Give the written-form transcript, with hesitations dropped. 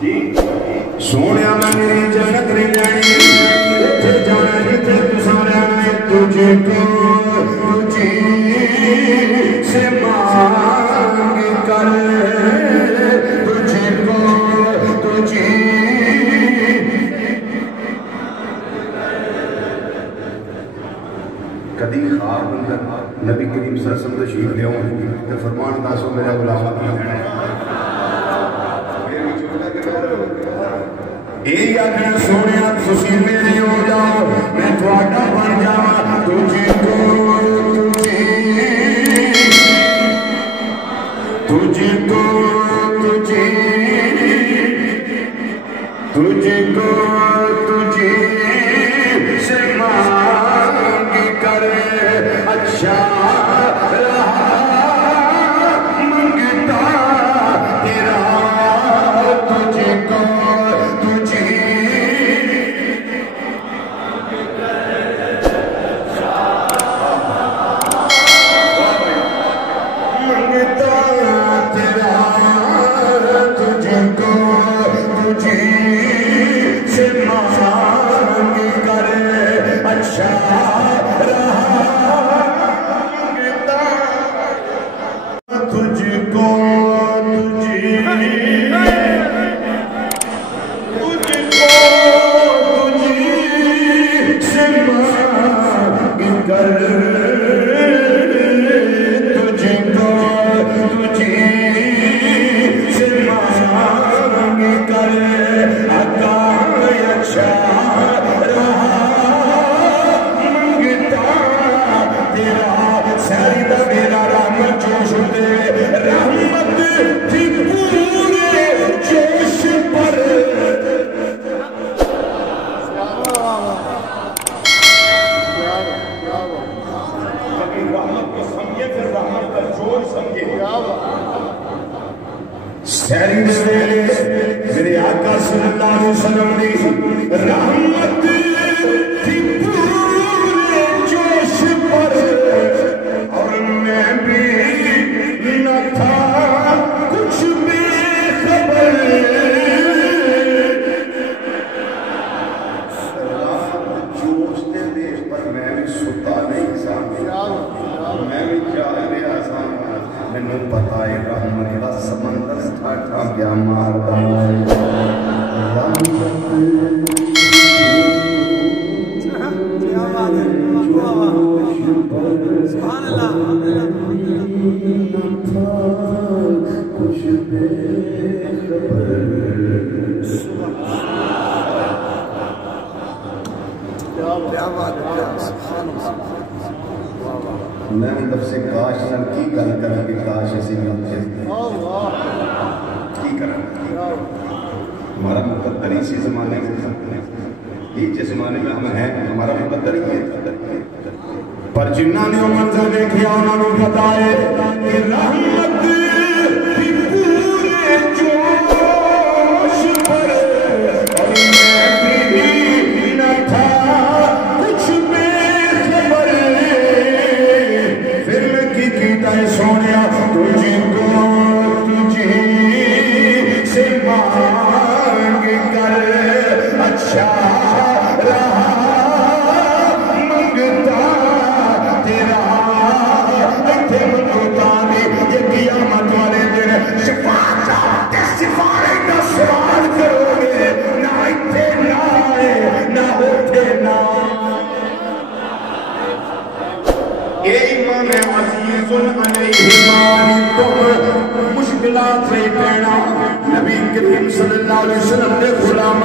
سونیا میں میری جنت نہیں جانی اتھے جانا جتھے تسارا میں تجھے کو تجھے سے مانگ کر تجھے کو تجھے کدی خواب اندر نبی کریم صلی اللہ علیہ وسلم تشریف لے ہوں کہ فرمان داسو میرا غلام اپنا ہے اے آخر سونے تسی میرے ہو جاؤ میں تھوڑا بن جاواں تجھے کو تجھے کو تجھے تجھے کو تجھے سے مانگ کر اچھا رہا منگتا تیرا تجھے کو سہری دے میرے آقا صلی اللہ علیہ وسلم دی رحمت تھی پورے جوش پر اور میں بھی نہ تھا کچھ بے خبر جوش دے دیش پر میں بھی ستا نہیں سامنے میں بھی جانے آسان میں نے پتا ہے رحمت کا سمندر سٹھا گیا مارتا سبحان اللہ کچھ بے خبر میں نفس کاش نال کی گل کراں کہ کاش اسی ملتے کی کراں ہمارا مقدر اسی زمانے میں یہ جس زمانے میں ہم ہیں ہمارا مقدر ہی ہے پر جنہاں نے وہ منظر دیکھیا انہوں نے بتائے کہ رحمت کی پورے جوش پر اور میں بھی نہ تھا کچھ بے خبر پھر میں کی کیتا ہے سونیا تجھے کو تجھے سے مانگ کر اچھا رہا منگتا تیرا لکھے منگتانی یہ قیامت والے دن شفاعت چاہتے سفارے کا سوال کرو گے نہ اتھے نہ آئے نہ ہوتے نہ اے امام عزیز علیہمان تم مشکلات سے پینا نبی کریم صلی اللہ علیہ وسلم نے غلام